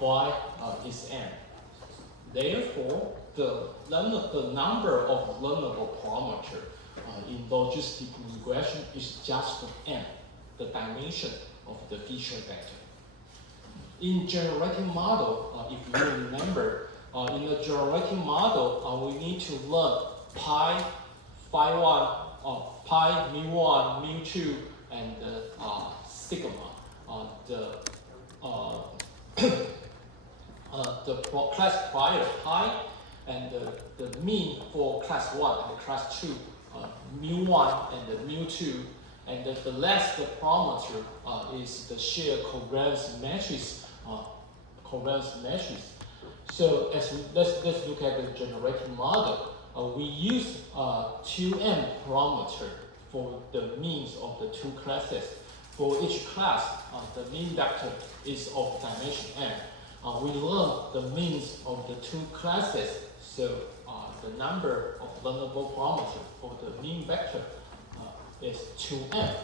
y is n. Therefore, the number of learnable parameters in logistic regression is just n, the dimension of the feature vector. In generating model, if you remember, in the generating model, we need to learn pi, phi1, pi, mu1, mu2, and sigma. The classifier pi and the mean for class 1 and class 2, mu1 and mu2, and the last parameter is the shear covariance matrix. So let's look at the generating model. We use 2n parameter for the means of the two classes. For each class, the mean vector is of dimension n. We learn the means of the two classes, so the number of learnable parameters for the mean vector is 2n.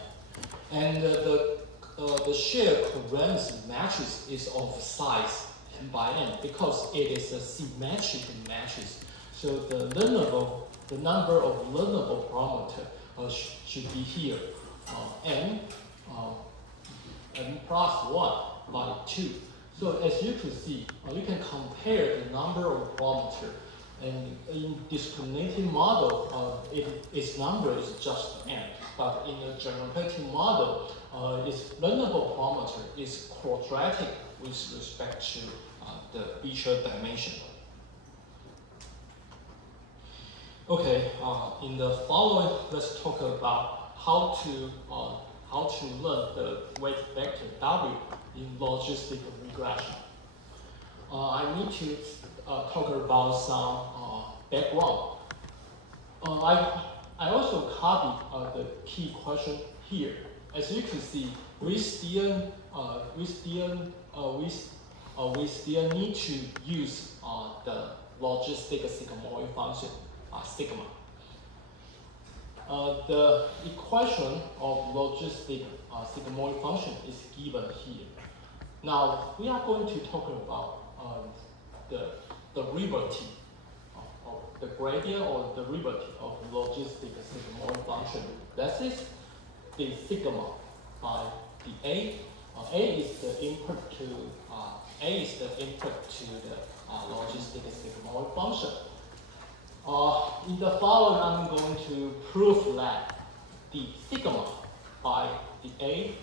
And the shear covariance matrix is of size n by n because it is a symmetric matrix. So the number of learnable parameters should be here, n plus 1 by 2. So as you can see, you can compare the number of parameters, and in discriminating model, its number is just n. But in the generating model, its learnable parameter is quadratic with respect to the feature dimension. Okay, in the following, let's talk about how to learn the weight vector W in logistic regression. I need to talk about some background. I also copied the key question here. As you can see, we still need to use the logistic sigmoid function, sigma. The equation of logistic sigmoid function is given here. Now we are going to talk about the derivative of the gradient or derivative of logistic sigmoid function. That is the sigma by the a. A is the input to the logistic sigmoid function. In the following, I'm going to prove that the sigma by the a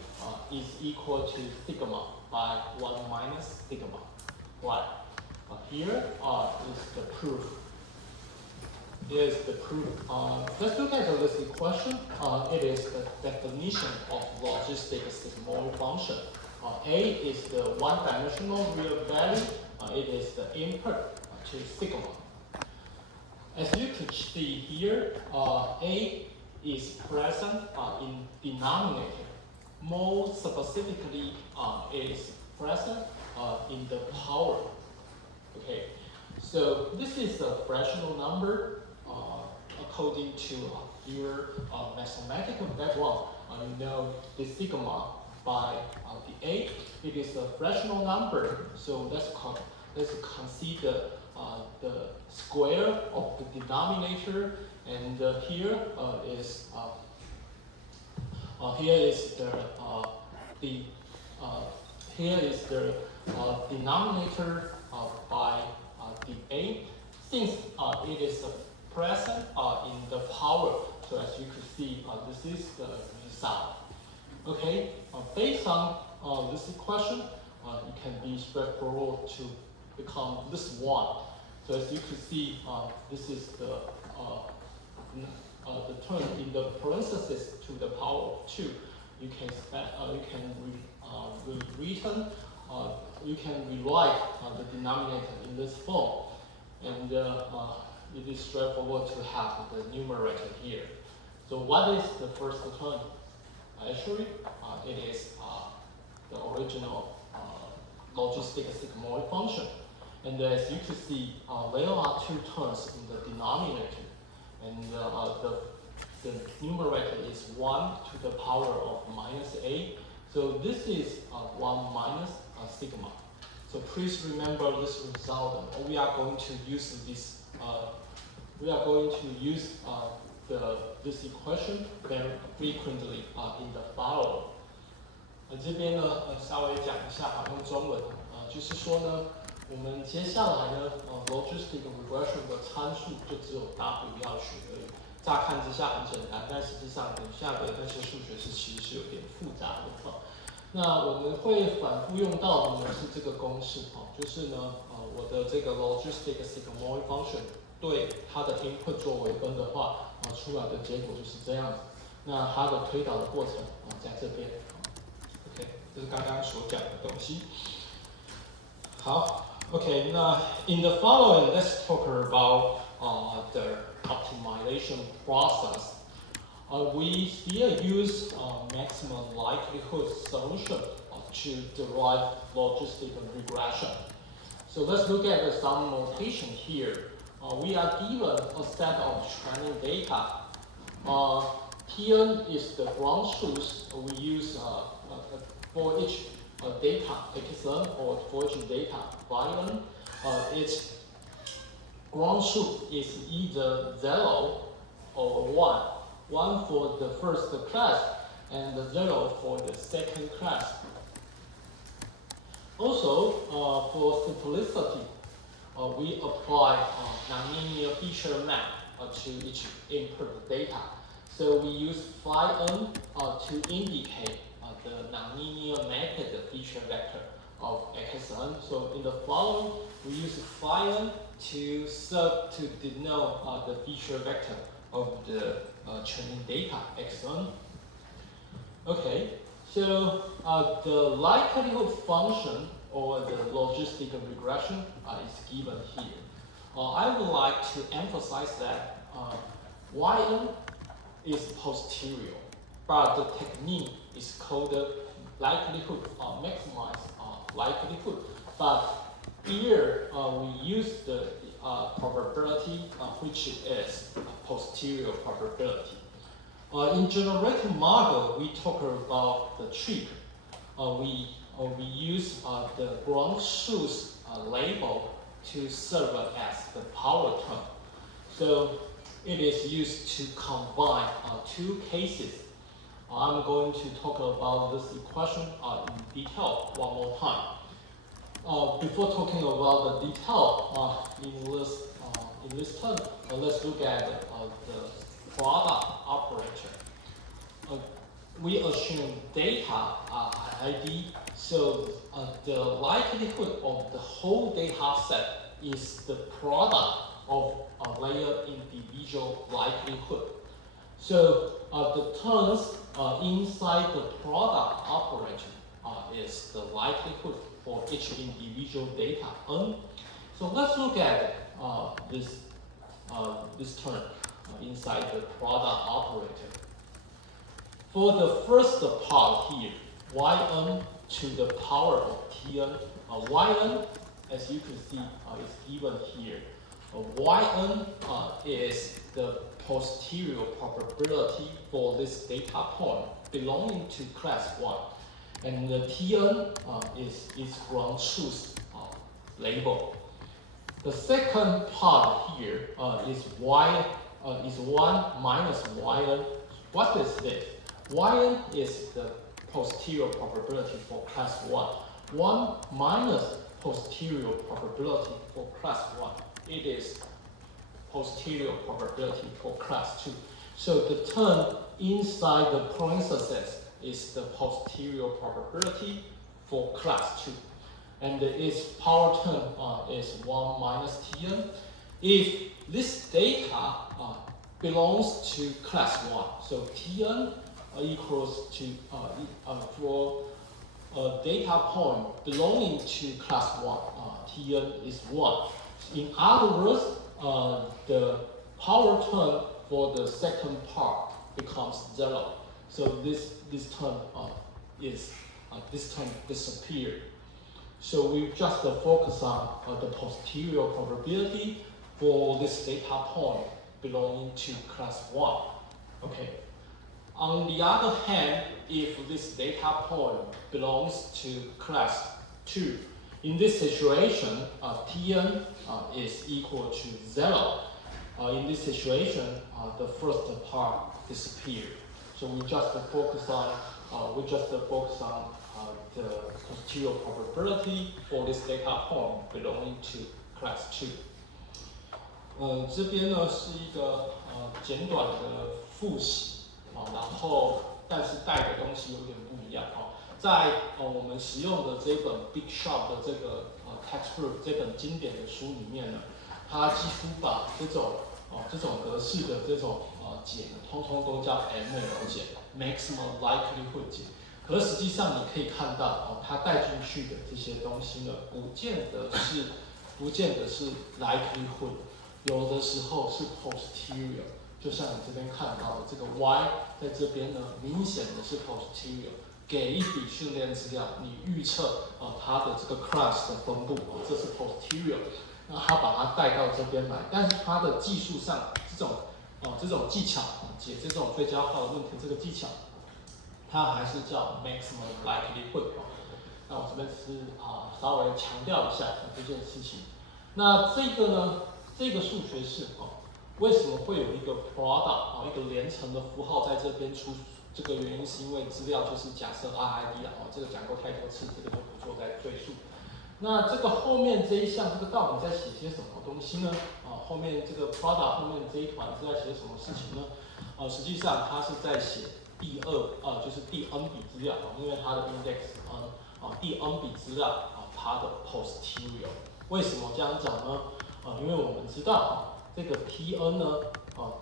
is equal to sigma by 1 minus sigma. Right. Here is the proof. Here's the proof. Let's look at this equation. It is the definition of logistic sigmoid function. A is the one-dimensional real value. It is the input to sigma. As you can see here, A is present in denominator. More specifically, it is present in the power. Okay, so this is a fractional number. According to your mathematical background, you know the sigma by the A. It is a fractional number. So let's consider the square of the denominator, and here is the denominator by the A. Since it is present in the power, so as you can see, this is the result. Okay, based on this equation, it can be straightforward to become this one. So as you can see, this is the term in the parentheses to the power of 2. You can rewrite the denominator in this form, and it is straightforward to have the numerator here. So what is the first term? Actually, it is the original logistic sigmoid function. And as you can see, there are two terms in the denominator, and the numerator is 1 to the power of minus a. So this is 1 minus sigma. So please remember this result. We are going to use this. We are going to use this equation very frequently in the following. 这边呢，稍微讲一下，好，用中文，就是说呢，我们接下来呢，logistic regression 的参数就只有 W 要学而已。乍看之下很简单，但实际上等下的那些数学其实是有点复杂的哈。那我们会反复用到的呢是这个公式哈，就是呢，我的这个 logistic sigmoid function 对它的 input 做微分的话，出来的结果就是这样子。那它的推导的过程在这边。OK， 这是刚刚所讲的东西。好 ，OK， 那 in the following, let's talk about the optimization process. We still use maximum likelihood solution to derive logistic regression. So let's look at some notation here. We are given a set of training data. Tn is the ground truth we use for each data xn or for each data yn. Its ground truth is either 0 or 1. 1 for the first class and 0 for the second class. Also, for simplicity, we apply nonlinear feature map to each input data. So we use phi n to indicate the nonlinear mapped feature vector of xn. So in the following, we use phi n to denote the feature vector of the training data xn. Okay, so the likelihood function or the logistic regression is given here. I would like to emphasize that yn is posterior, but the technique is called likelihood maximize likelihood. But here we use the probability which is posterior probability. In generative model, we talk about the trick. We use the ground truth label to serve as the power term. So it is used to combine two cases. I'm going to talk about this equation in detail one more time. Before talking about the detail in this term, let's look at the product operator. We assume data ID, so the likelihood of the whole data set is the product of a layer individual likelihood. So the terms inside the product operator is the likelihood for each individual data n. So let's look at this term inside the product operator. For the first part here, yn to the power of tn, yn, as you can see, is given here. Yn is the posterior probability for this data point belonging to class 1. And the Tn is its ground truth label. The second part here is 1 minus yn. What is this? Yn is the posterior probability for class 1. 1 minus posterior probability for class 1. It is posterior probability for class 2. So the term inside the parentheses is the posterior probability for class 2. And its power term is 1 minus Tn. If this data belongs to class 1, so Tn equals to, for a data point belonging to class 1, Tn is 1. In other words, the power term for the second part becomes 0. So this term disappeared. So we just focus on the posterior probability for this data point belonging to class 1. Okay. On the other hand, if this data point belongs to class 2, In this situation, Tn is equal to 0. In this situation, the first part disappeared. So we just focus on the posterior probability for this data point belonging to class 2。这边呢是一个简短的复习然后但是带的东西有点不一样在我们使用的这本 Big Shot 的这个textbook 这本经典的书里面呢，它几乎把这种格式的这种解呢，通通都叫 ML 解 ，Maximum Likelihood 解。可是实际上你可以看到它带进去的这些东西呢，不见得是 likelihood， 有的时候是 posterior。就像你这边看到的这个 Y 在这边呢，明显的是 posterior。给一笔训练资料，你预测它的这个 class 的分布这是 posterior， 那它把它带到这边来，但是它的技术上这种技巧解这种最佳化的问题这个技巧，它还是叫 maximum likelihood。那我这边只是稍微强调一下这件事情。那这个呢，这个数学式为什么会有一个 product 一个连乘的符号在这边出？这个原因是因为资料就是假设 RID 这个讲过太多次，这个就不做再赘述。那这个后面这一项，这个到底在写些什么东西呢？后面这个 product 后面这一团是在写什么事情呢？实际上它是在写就是第 n 笔资料因为它的 index n 第 n 笔资料它的 posterior。为什么这样讲呢？因为我们知道这个 Tn 呢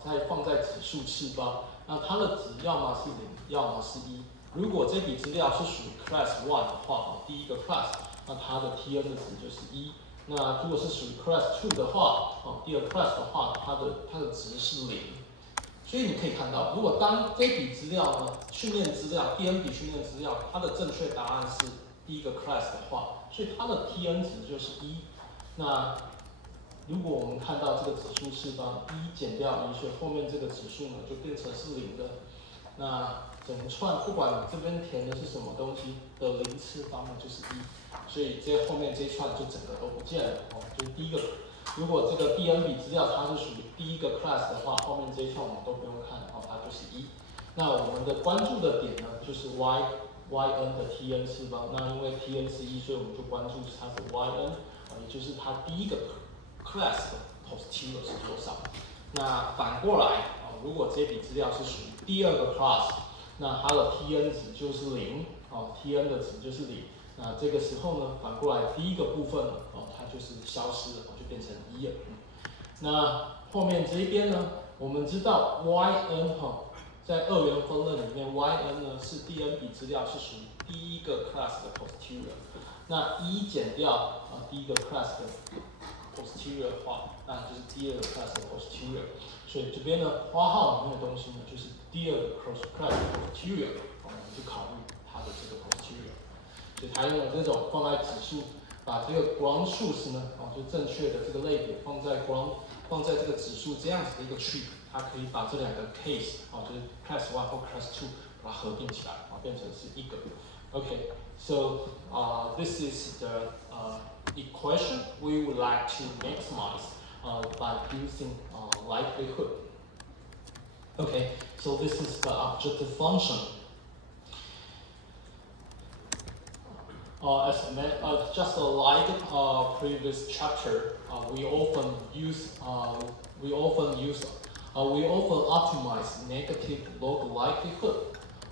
在放在指数次方。那它的值要么是0，要么是1。如果这笔资料是属于 class 1的话，第一个 class， 那它的 Tn 的值就是1。那如果是属于 class 2的话，第二 class 的话，它的值是0。所以你可以看到，如果当这笔资料呢，训练资料第 n 笔训练资料，它的正确答案是第一个 class 的话，所以它的 Tn 值就是1。那如果我们看到这个指数次方1减掉1，所以后面这个指数呢就变成是0的。那整串不管这边填的是什么东西的0次方呢就是1，所以这后面这一串就整个都不见了就是第一个，如果这个第 n 笔资料它是属于第一个 class 的话，后面这一串我们都不用看它就是1。那我们的关注的点呢就是 yn 的 Tn 次方，那因为 Tn 是1，所以我们就关注它的 yn，也就是它第一个class 的 posterior 是多少？那反过来如果这笔资料是属于第二个 class， 那它的 Tn 值就是0，Tn 的值就是0。那这个时候呢，反过来第一个部分它就是消失了，就变成1了。那后面这一边呢，我们知道 yn 在二元分类里面 yn 呢是第 n 笔资料是属于第一个 class 的 posterior。那1减掉第一个 class 的 posterior 的话，那就是第二个 class 的 posterior。所以这边呢，花号里面的东西呢，就是第二个 class 的 posterior， 我们去考虑它的这个 posterior。所以它用了这种放在指数，把这个 ground truth 呢，就正确的这个类别放在这个指数这样子的一个tree，它可以把这两个 case，就是 class 1或 class 2，把它合并起来，变成是一个。Okay, so this is the equation we would like to maximize by using likelihood. Okay, so this is the objective function. Just like previous chapter, we often optimize negative log likelihood.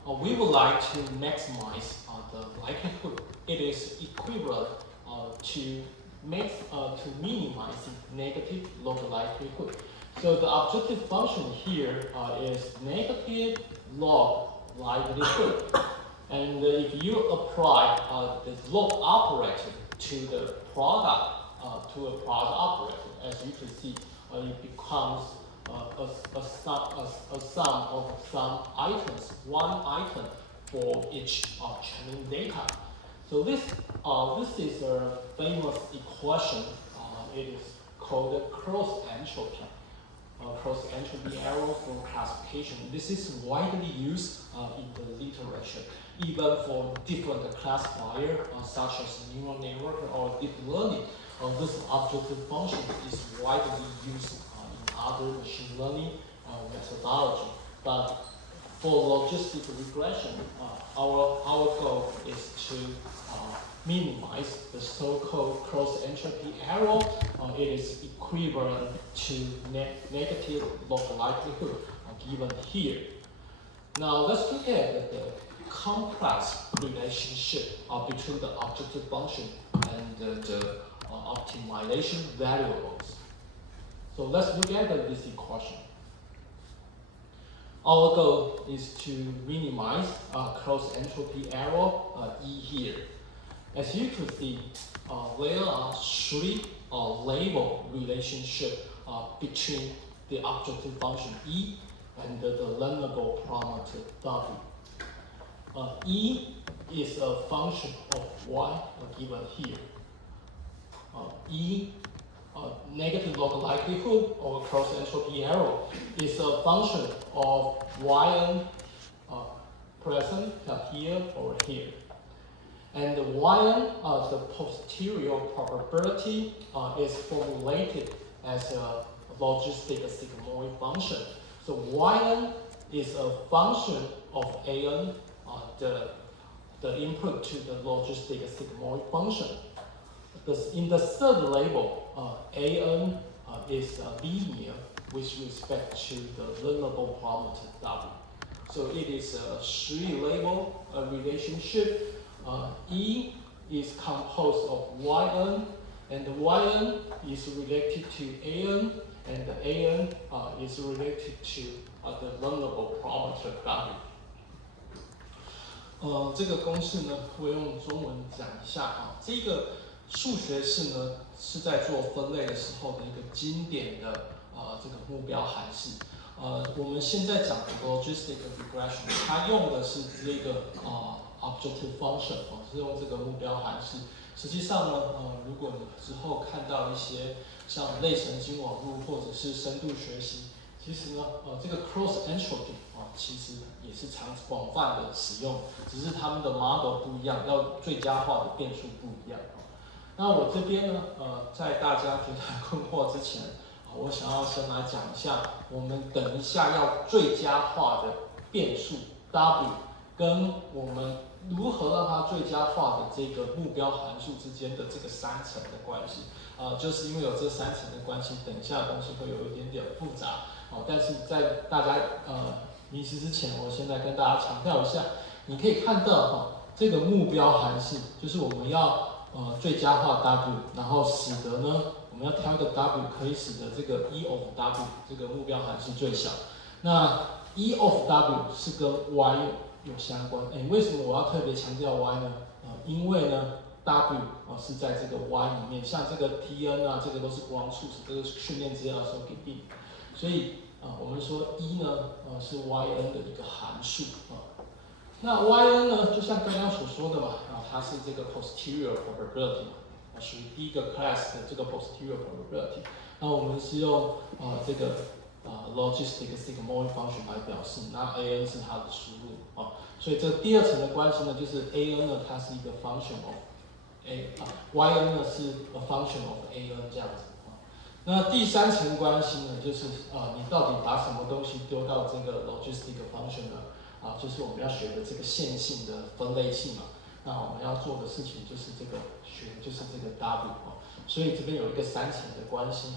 We would like to maximize the likelihood. It is equivalent to minimizing negative log likelihood. So the objective function here is negative log likelihood. And if you apply the log operator to the product, operator, as you can see, it becomes a sum of some items, one item for each training data. So this is a famous equation. It is called cross entropy. cross entropy arrow for classification. This is widely used in the literature, even for different classifier such as neural network or deep learning. This objective function is widely used in other machine learning methodology. But for logistic regression, our goal is to minimize the so-called cross entropy error. It is equivalent to negative log likelihood given here. Now let's look at the complex relationship between the objective function and the optimization variables. So let's look at this equation. Our goal is to minimize cross entropy error E here. As you can see, there are three label relationship between the objective function E and the learnable parameter W. E is a function of Y given here. E, negative log likelihood or cross entropy error, is a function of Yn present here or here. And the Yn, the posterior probability, is formulated as a logistic sigmoid function. So Yn is a function of An, the input to the logistic sigmoid function. In the third label, An is linear with respect to the learnable parameter W. So it is a three-label relationship. E is composed of Yn, and the Yn is related to An, and the An is related to the learnable parameter W. 这个公式呢，我用中文讲一下啊。这个数学式呢，是在做分类的时候的一个经典的这个目标函数。我们现在讲的 logistic regression， 它用的是这个objective function， 是用这个目标函数。实际上呢，如果你之后看到一些像类神经网络或者是深度学习，其实呢，这个 cross entropy 其实也是广泛的使用，只是他们的 model 不一样，要最佳化的变数不一样。那我这边呢，在大家觉得困惑之前，我想要先来讲一下，我们等一下要最佳化的变数 W 跟我们如何让它最佳化的这个目标函数之间的这个三层的关系。就是因为有这三层的关系，等一下的东西会有一点点复杂。但是在大家迷失之前，我现在跟大家强调一下，你可以看到这个目标函数就是我们要最佳化 W， 然后使得呢，我们要挑一个 W 可以使得这个 E of W 这个目标函数最小。那 E of W 是跟 Y 有相关。为什么我要特别强调 Y 呢？因为呢 W 是在这个 Y 里面，像这个 Tn 啊，这个都是光速，这个训练资料的时候给定。所以我们说 E 呢是 Yn 的一个函数那 Yn 呢，就像刚刚所说的嘛，它是这个 posterior probability 属于第一个 class 的这个 posterior probability。那我们是用这个logistic sigmoid function 来表示，那 An 是它的输入所以这第二层的关系呢，就是 An 呢它是一个 function of Yn 呢是 a function of An 这样子那第三层关系呢，就是你到底把什么东西丢到这个 logistic function 呢？就是我们要学的这个线性的分类性嘛。那我们要做的事情就是这个就是这个 W 所以这边有一个三层的关系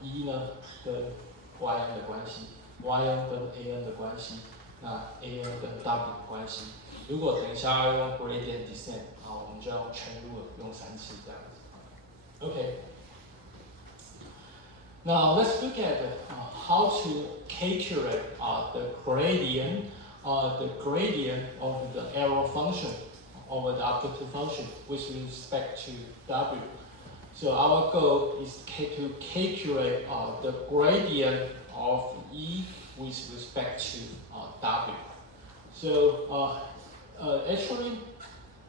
E 呢跟 Yn 的关系 ，Yn 跟 An 的关系，那 An 跟 W 的关系。如果等一下要用 gradient descent 我们就要用 chain rule 用3次这样子。OK。Now let's look at how to calculate the gradient of the error function over the objective function with respect to W. So our goal is to calculate the gradient of E with respect to W. So actually,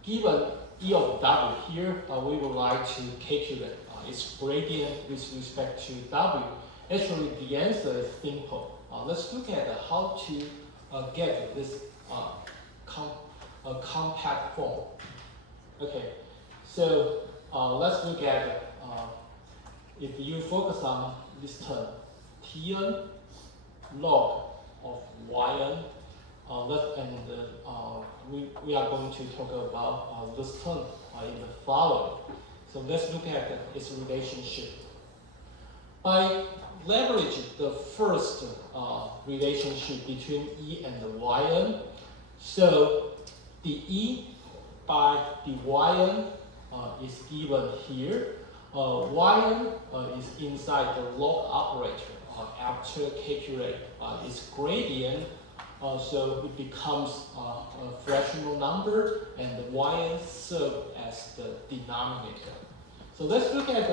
given E of W here, we would like to calculate its gradient with respect to W, Actually, the answer is simple. Let's look at how to get this compact form. Okay, so let's look at if you focus on this term, Tn log of Yn. We are going to talk about this term in the following. So let's look at its relationship. By leveraging the first relationship between E and the Yn, so the E by the Yn is given here. Yn is inside the log operator after calculate its gradient. So it becomes a fractional number, and the Yn serve as the denominator. So let's look at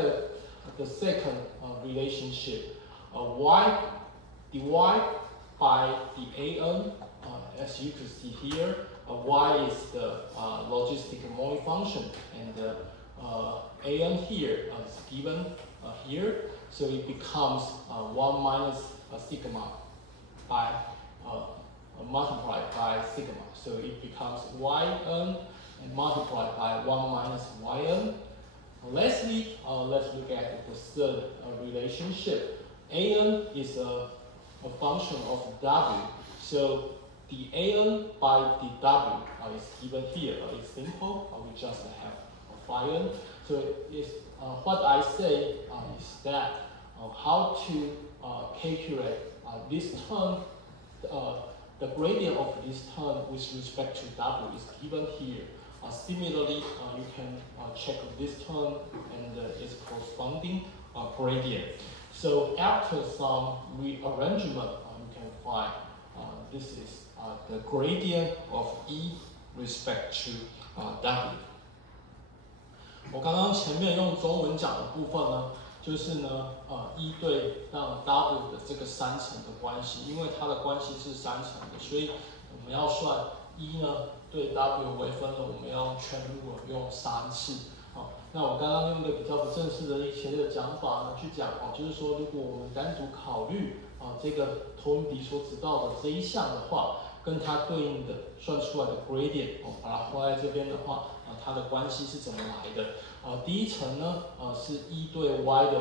the second relationship. Y dy by the An, as you can see here, Y is the logistic mole function, and the An here is given here. So it becomes 1 minus sigma by multiplied by sigma. So it becomes Yn and multiplied by 1 minus Yn. Lastly, let's look at the third relationship. An is a function of W. So the An by the W is given here. It's simple. We just have a phi n. So what I say is that how to calculate this term, the gradient of this term with respect to W is given here. Similarly, you can check this term and its corresponding gradient. So after some rearrangement, you can find this is the gradient of E respect to W. 我刚刚前面用中文讲的部分呢，就是呢，E 对让 W 的这个3层的关系，因为它的关系是3层的，所以我们要算 E 呢对 W 微分呢，我们要用圈路用3次。那我刚刚用一个比较不正式的一些的讲法呢去讲就是说，如果我们单独考虑这个投影笔所指到的这一项的话，跟它对应的算出来的 gradient，把它画在这边的话，它的关系是怎么来的？第一层呢，是 E 对 Y 的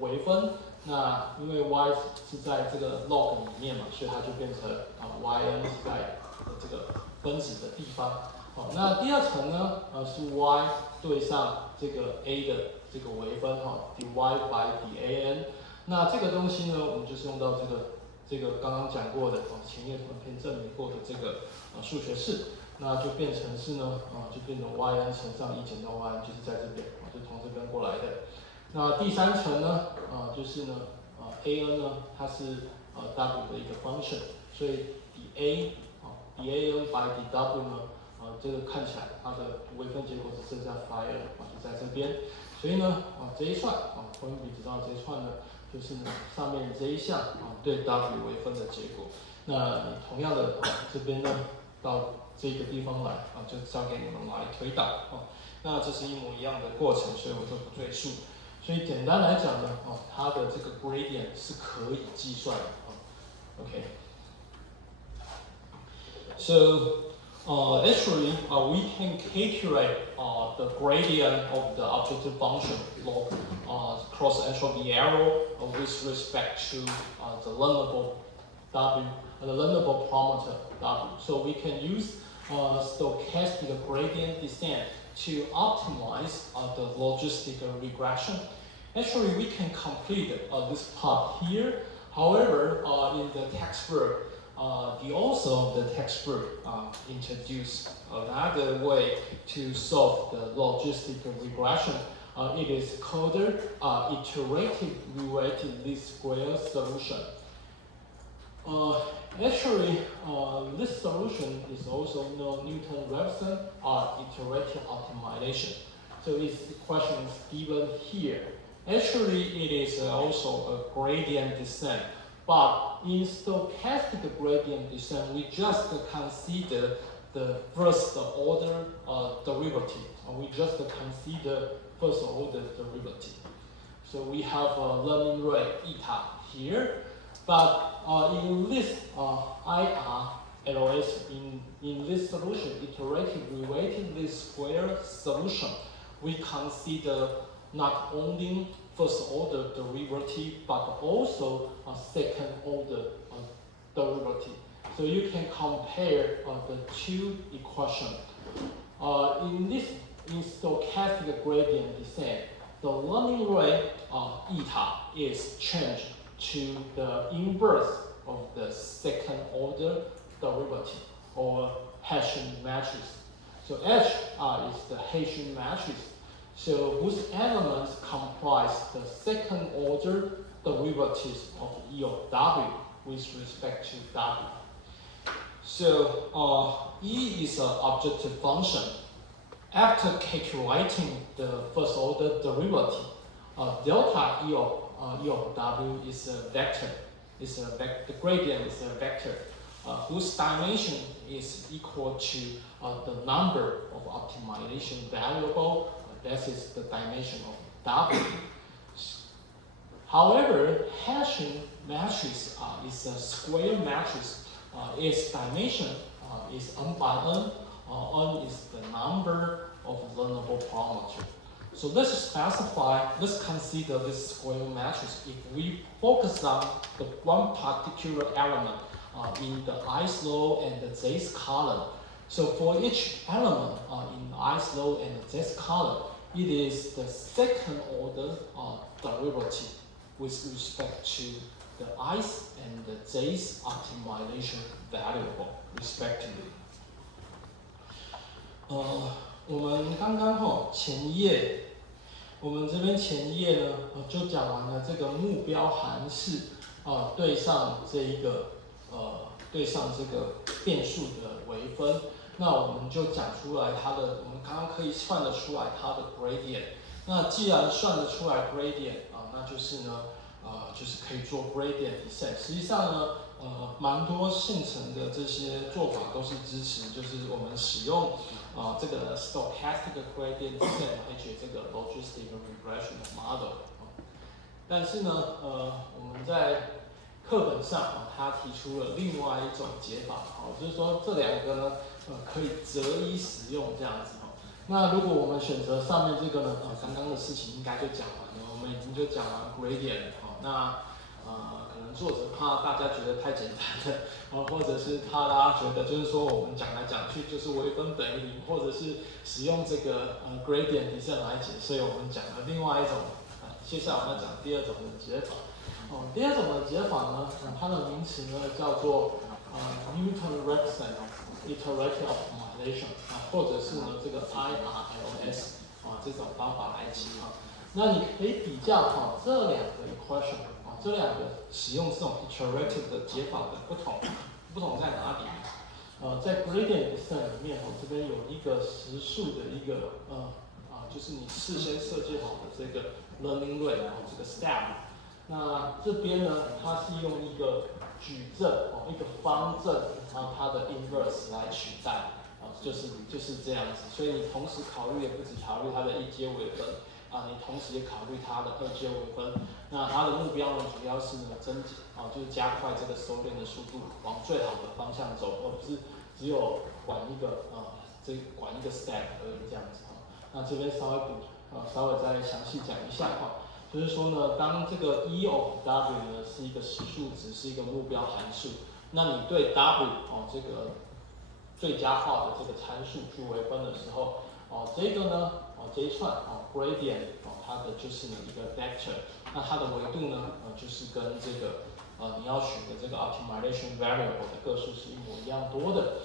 微分。那因为 Y 是在这个 log 里面嘛，所以它就变成Yn 是在这个分子的地方。那第二层呢，是 Y 对上这个 A 的这个微分dy by dAn。那这个东西呢，我们就是用到这个刚刚讲过的前面分篇证明过的这个数学式。那就变成是呢，就变成 Yn 乘上1减到 Yn， 就是在这边，就从这边过来的。那第三层呢，就是呢，An 呢，它是W 的一个 function， 所以dA dAn by dW 呢，这个看起来它的微分结果是剩下 phi n， 就在这边。所以呢，这一串投影笔知道这一串呢，就是呢上面这一项对 W 微分的结果。那你同样的这边呢，到这个地方来就交给你们来推导那这是一模一样的过程，所以我就不赘述。所以简单来讲呢，它的这个 gradient 是可以计算的OK。So actually we can calculate the gradient of the objective function log cross entropy error with respect to the learnable W, the learnable parameter W. So we can use stochastic gradient descent to optimize the logistic regression. Actually, we can complete this part here. However, in the textbook, the author of the textbook introduced another way to solve the logistic regression. It is called iterative related least square solution. Actually, this solution is also known Newton-Raphson iterative optimization. So this question is given here. Actually, it is also a gradient descent, but in stochastic gradient descent, we just consider the first order derivative. We just consider first order derivative. So we have a learning rate eta here, but in this IRLS, in this solution, iterative relatively square solution, we consider not only first order derivative, but also a second order derivative. So you can compare the two equations. In stochastic gradient descent, the learning rate eta is changed to the inverse of the second order derivative or Hessian matrix. So H is the Hessian matrix. So whose elements comprise the second order derivatives of E of W with respect to W. So E is an objective function. After calculating the first order derivative, delta E of W is a vector. The gradient is a vector whose dimension is equal to the number of optimization variable. That is the dimension of W. However, Hessian matrix is a square matrix. Its dimension is n by n. N is the number of learnable parameters. So let's consider this square matrix. If we focus on the one particular element in the ith row and the jth column. So for each element in ith row and the jth column, it is the second order derivative with respect to the ith and the jth optimization variable respectively. 我们刚刚前一页，我们这边前一页呢就讲完了这个目标函数对上这个变数的微分，那我们就讲出来它的，我们刚刚可以算得出来它的 gradient。那既然算得出来 gradient 那就是呢就是可以做 gradient descent。实际上呢蛮多现成的这些做法都是支持，就是我们使用这个 stochastic gradient descent 来解这个 logistic regression model。但是呢我们在课本上它提出了另外一种解法，就是说这两个呢可以择一使用这样子。那如果我们选择上面这个呢刚刚的事情应该就讲完了，我们已经就讲完 gradient。那可能作者怕大家觉得太简单了，或者是怕大家觉得就是说我们讲来讲去就是微分等于零，或者是使用这个gradient descent 来解，所以我们讲了另外一种接下来我们要讲第二种的解法。第二种的解法呢它的名词呢叫做Newton-Raphson iterative optimization 或者是呢这个 IRLS 这种方法来解。那你可以比较这两个 equation 这两个使用这种 iterative 的解法的不同在哪里？在 gradient descent 里面这边有一个实数的一个就是你事先设计好的这个 learning rate 这个 step。那这边呢它是用一个矩阵一个方阵，然后它的 inverse 来取代就是这样子。所以你同时考虑也不只考虑它的一阶微分。你同时也考虑它的二阶微分，那它的目标呢，主要是呢就是加快这个收敛的速度，往最好的方向走，而不是只有管一个 step 而已这样子。那这边稍微再详细讲一下就是说呢，当这个 E of W 呢是一个实数值，是一个目标函数，那你对 W 这个最佳化的这个参数去微分的时候，这个呢这一串gradient 它的就是呢一个 vector， 那它的维度呢就是跟这个你要取的这个 optimization variable 的个数是一模一样多的。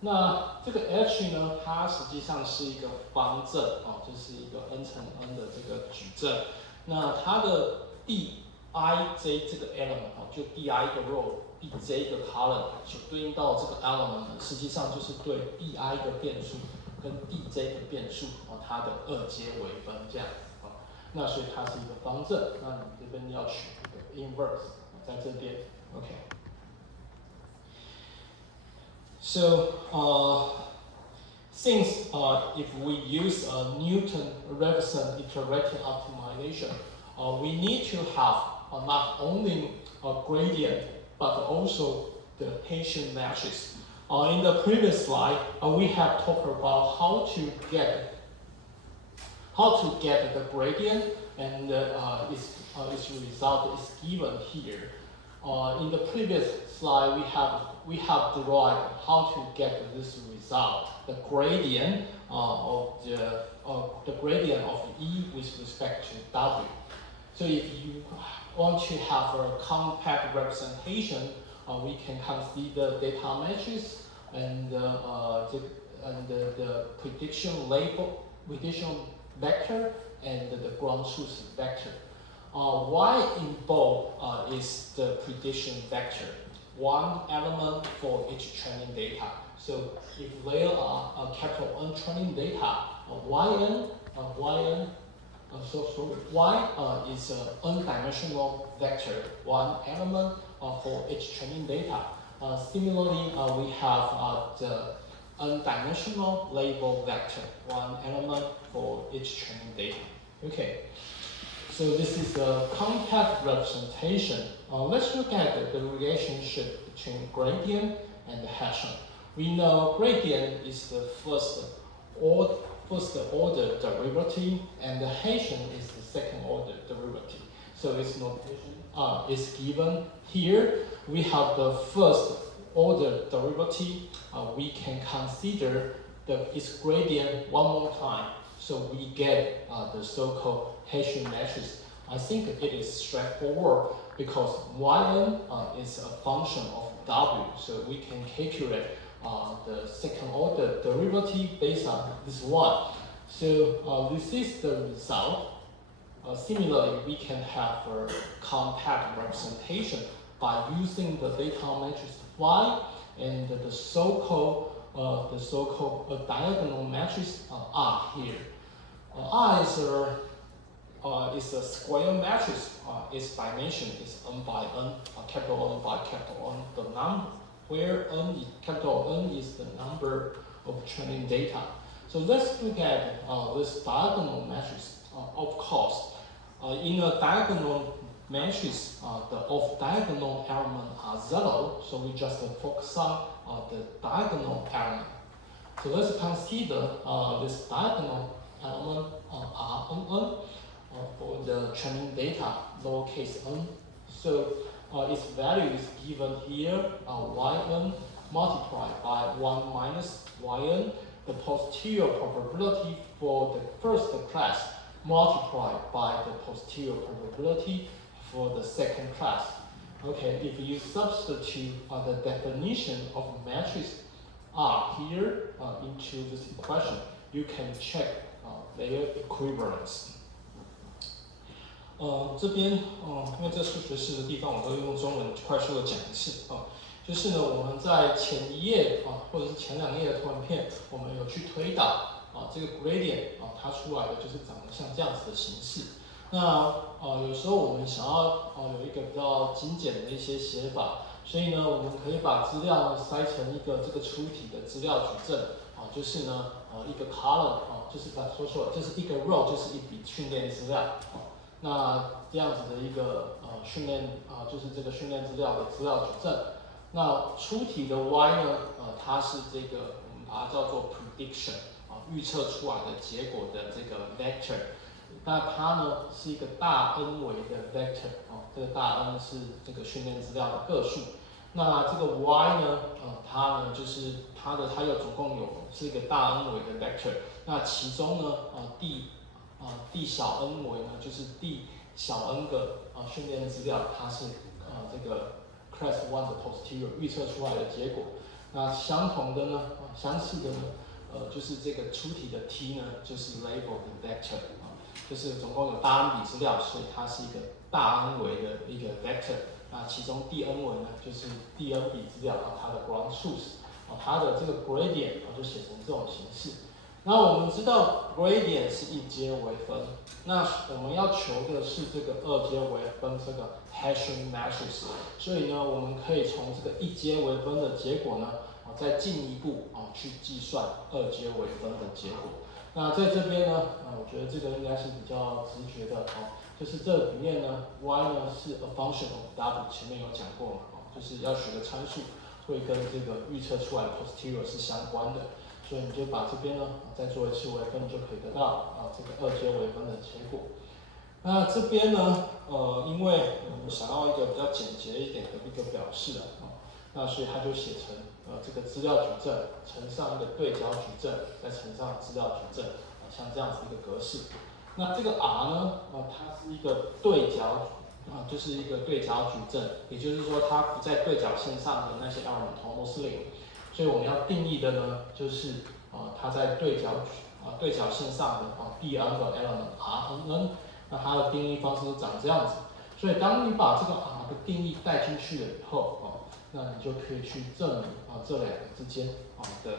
那这个 H 呢，它实际上是一个方阵这是一个 n 乘 n 的这个矩阵。那它的 dij 这个 element 就 di 一个 row， dj 一个 column 所对应到这个 element 呢，实际上就是对 di 一个变数跟 dj 的变数它的二阶微分这样那所以它是一个方阵，那你这边要取一个 inverse 在这边 ，OK。So since if we use a Newton-Raphson iterative optimization, we need to have not only a gradient but also the Hessian matrix. In the previous slide, we have talked about how to get the gradient, and its result is given here. In the previous slide, we have derived how to get this result, the gradient of the gradient of E with respect to W. So if you want to have a compact representation, we can consider data matrix and the prediction vector and the ground truth vector. Y in bold is the prediction vector, one element for each training data. So if there are capital N training data, Y is an n-dimensional vector, one element for each training data. Similarly, we have the n-dimensional label vector, one element for each training data. Okay, so this is a compact representation. Let's look at the relationship between gradient and the Hessian. We know gradient is the first order derivative, and the Hessian is the second order derivative. So its notation is given here. We have the first order derivative. We can consider its gradient one more time, so we get the so-called Hessian matrix. I think it is straightforward because Yn is a function of W, so we can calculate the second order derivative based on this one. So this is the result. Similarly, we can have a compact representation by using the data matrix Y and the so-called diagonal matrix R here. R is a square matrix. Its dimension is n by n, capital N by capital N, the number where capital N is the number of training data. So let's look at this diagonal matrix. Of course, in a diagonal matrix, the off-diagonal elements are 0, so we just focus on the diagonal element. So let's consider this diagonal element Rn for the training data, lowercase n. So its value is given here, Yn multiplied by 1 minus Yn, the posterior probability for the first class multiplied by the posterior probability for the second class. Okay, if you substitute the definition of matrix R here into this equation, you can check their equivalence. 这边因为这数学式的地方，我都用中文快速的讲一次就是呢，我们在前一页或者是前2页的图文片，我们有去推导这个 gradient 它出来的就是长得像这样子的形式。那有时候我们想要有一个比较精简的一些写法，所以呢，我们可以把资料呢塞成一个这个出题的资料矩阵就是呢一个 column 就是说错了，就是一个 row 就是一笔训练资料那这样子的一个训练就是这个训练资料的资料矩阵。那出题的 Y 呢它是这个我们把它叫做 prediction 预测出来的结果的这个 vector。那它呢是一个大 N 维的 vector 这个大 N 是这个训练资料的个数。那这个 Y 呢它呢就是它有总共是一个大 N 维的 vector。那其中呢d 小 n 维呢就是 d 小 n 个训练资料，它是这个 class 1的 posterior 预测出来的结果。那相同的呢相似的呢就是这个出题的 t 呢就是 label 的 vector就是总共有大 n 笔资料，所以它是一个大 n 维的一个 vector。那其中第 n 维呢就是第 n 笔资料它的 ground truth它的这个 gradient 就写成这种形式。那我们知道 gradient 是一阶微分，那我们要求的是这个2阶微分这个 Hessian matrix， 所以呢，我们可以从这个1阶微分的结果呢，再进一步去计算2阶微分的结果。那在这边呢，我觉得这个应该是比较直觉的就是这里面呢 y 呢是 a function of w， 前面有讲过嘛，就是要学的参数会跟这个预测出来 posterior 是相关的，所以你就把这边呢再做一次微分，就可以得到这个2阶微分的结果。那这边呢，因为我们想要一个比较简洁一点的一个表示那所以它就写成这个资料矩阵乘上一个对角矩阵，再乘上资料矩阵，像这样子一个格式。那这个 R 呢，它是一个对角就是一个对角矩阵，也就是说它不在对角线上的那些 element 统都是0，所以我们要定义的呢，就是它在对角线上的第n个 element R 和 n， 那它的定义方式是长这样子。所以当你把这个 R 的定义带进去了以后那你就可以去证明这两个之间的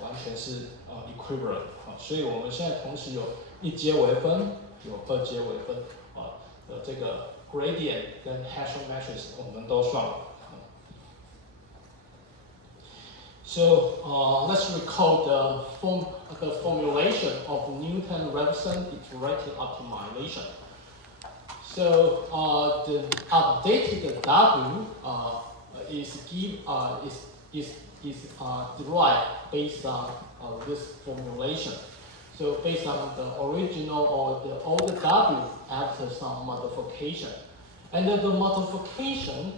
完全是equivalent 所以我们现在同时有1阶微分，有2阶微分的这个 gradient 跟 Hessian matrix 我们都算了。So let's recall the formulation of Newton-Raphson iterative optimization. So the updated W is derived based on this formulation. So based on the original or the older W after some modification. And then the modification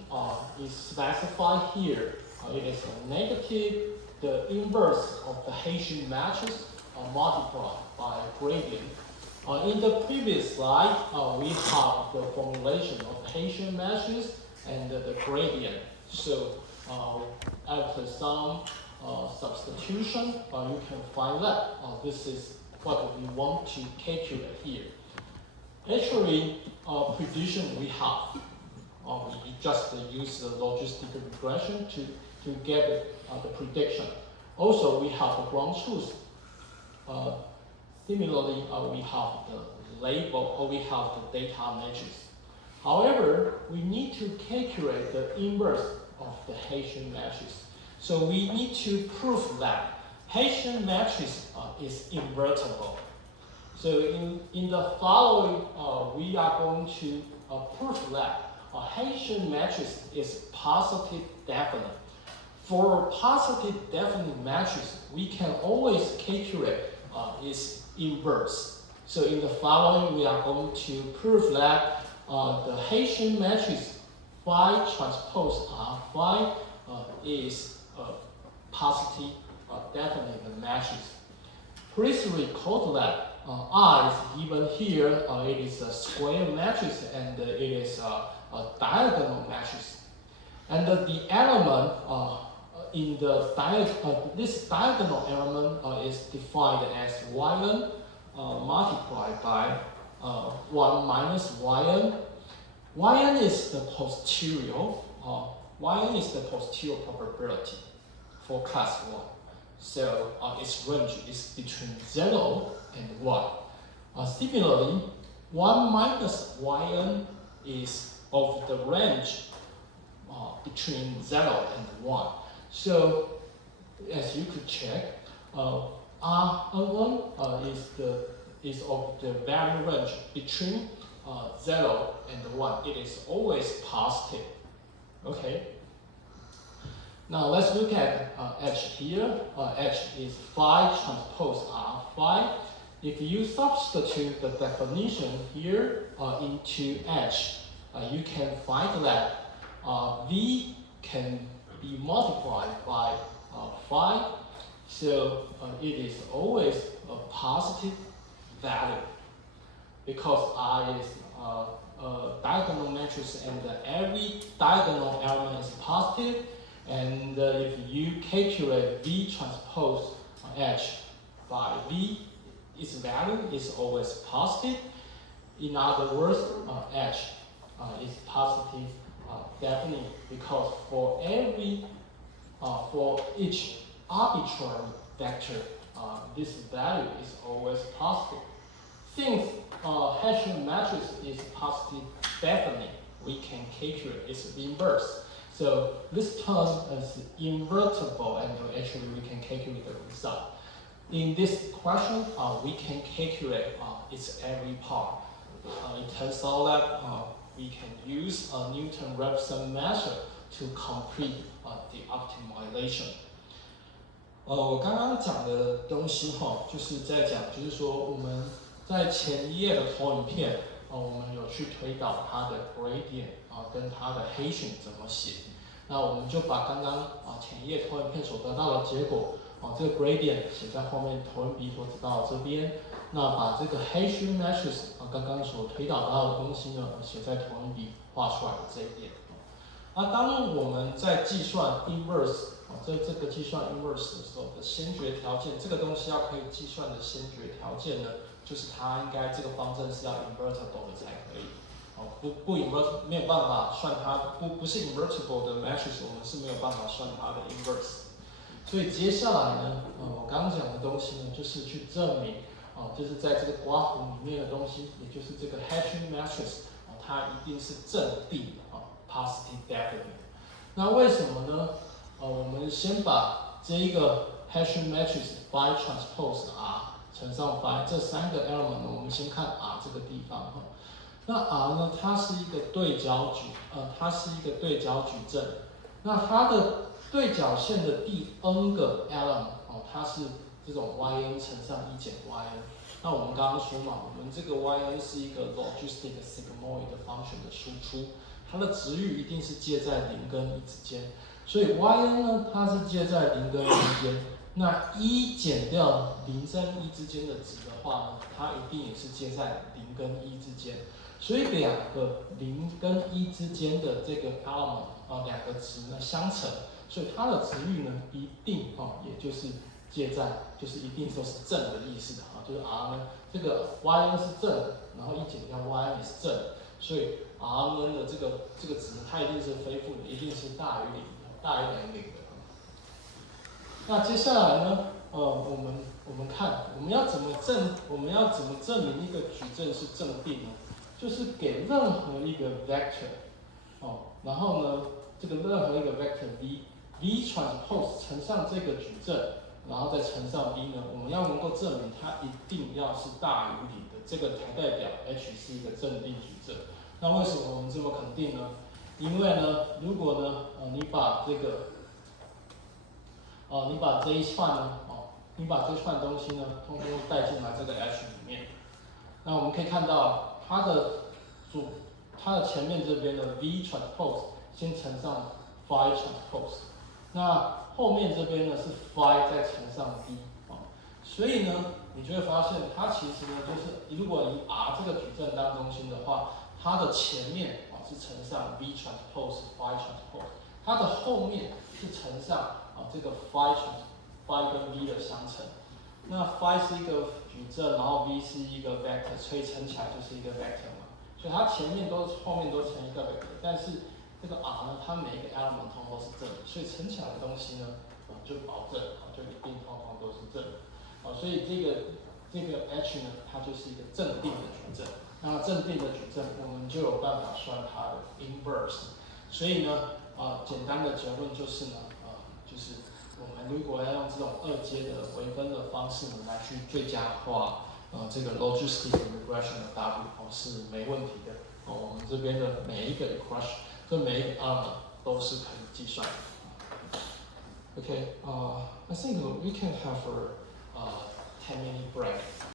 is specified here. It is a negative, the inverse of the Hessian matrix multiplied by gradient. In the previous slide, we have the formulation of Hessian matrix and the gradient. So after some substitution, you can find that this is what we want to calculate here. Actually, prediction we have. We just use the logistic regression to get the prediction. Also, we have the ground truth. Similarly, we have the label or we have the data matrix. However, we need to calculate the inverse of the Hessian matrix. So we need to prove that Hessian matrix is invertible. So in the following, we are going to prove that a Hessian matrix is positive definite. For a positive definite matrix, we can always calculate its inverse. So in the following, we are going to prove that the Hessian matrix phi transpose R phi is a positive definite matrix. Please recall that R is given here, it is a square matrix and it is a diagonal matrix. And the element in the this diagonal element is defined as yn multiplied by 1 minus yn. Yn is the posterior. Yn is the posterior probability for class 1. So its range is between 0 and 1. Similarly, 1 minus yn is of the range between 0 and 1. So as you could check, R1 is of the value range between 0 and 1. It is always positive. Okay. Now let's look at H here. H is phi transpose R phi. If you substitute the definition here into H, you can find that V can be multiplied by phi. So it is always a positive value because I is a diagonal matrix and every diagonal element is positive. And if you calculate V transpose H by V, its value is always positive. In other words, H is positive definitely because for each arbitrary vector, this value is always positive. Since Hessian matrix is positive definitely, we can calculate its inverse. So this term is invertible and actually we can calculate the result. In this question, we can calculate its every part. it turns out that we can use a Newton-Raphson measure to complete the optimization. 我刚刚讲的东西就是在讲，就是说我们在前一页的投影片，我们有去推导它的 gradient 跟它的 Hessian 怎么写。那我们就把刚刚前一页投影片所得到的结果，这个 gradient 写在后面投影笔所指到这边。那把这个 Hessian matrix 刚刚所推导到的东西呢，写在投影笔画出来的这一边。那当我们在计算 inverse 这个计算 inverse 的时候的先决条件，这个东西要可以计算的先决条件呢，就是它应该这个方程是要 invertible 的才可以。不 invert 没有办法算它，不是 invertible 的 matrix， 我们是没有办法算它的 inverse。所以接下来呢，我刚刚讲的东西呢，就是去证明，就是在这个刮弧里面的东西，也就是这个 Hessian matrix，它一定是正定的positive definite。那为什么呢？我们先把这一个 Hessian matrix phi transpose R 乘上 phi 这三个 element 呢，我们先看 R 这个地方那 R 呢，它是一个对角矩，它是一个对角矩阵。那它的对角线的第 n 个 element 它是这种 yn 乘上1减 yn。那我们刚刚说嘛，我们这个 yn 是一个 logistic sigmoid 的 function 的输出，它的值域一定是介在0跟1之间。所以 yn 呢，它是介在0跟1之间。那1减掉0跟1之间的值的话呢，它一定也是介在0跟1之间。所以两个0跟1之间的这个 element 两个值呢相乘，所以它的值域呢一定也就是介在，就是一定都是正的意思的就是 R 呢这个 yn 是正，然后1减掉 yn 也是正，所以 R 呢的这个值呢，它一定是非负的，一定是大于0的，大于等于0的。那接下来呢，我们看我们要怎么证明一个矩阵是正定呢？就是给任何一个 vector， 然后呢，这个任何一个 vector v transpose 乘上这个矩阵，然后再乘上 v 呢，我们要能够证明它一定要是大于0的，这个才代表 H 是一个正定矩阵。那为什么我们这么肯定呢？因为呢，如果呢，你把这个，你把这一串呢，你把这串东西呢，通通带进来这个 H 里面，那我们可以看到。它的前面这边的 v transpose 先乘上 phi transpose， 那后面这边呢是 phi 再乘上 v， 所以呢，你就会发现它其实呢就是如果以 R 这个矩阵当中心的话，它的前面是乘上 v transpose phi transpose， 它的后面是乘上这个 phi 跟 v 的相乘。那 phi 是一个矩阵，然后 v 是一个 vector， 所以乘起来就是一个 vector 嘛。所以它前面后面都乘一个 vector， 但是这个 R 呢，它每一个 element 通都是正的，所以乘起来的东西呢，就保证就一定通都是正的。所以这个 H 呢，它就是一个正定的矩阵。那正定的矩阵，我们就有办法算它的 inverse。所以呢，简单的结论就是呢，就是我们如果要用这种2阶的微分的方式呢，来去最佳化这个 logistic regression 的 W 是没问题的。我们这边的每一个 equation， 这每一个 element 都是可以计算的。Okay, I think we can have a 10-minute break.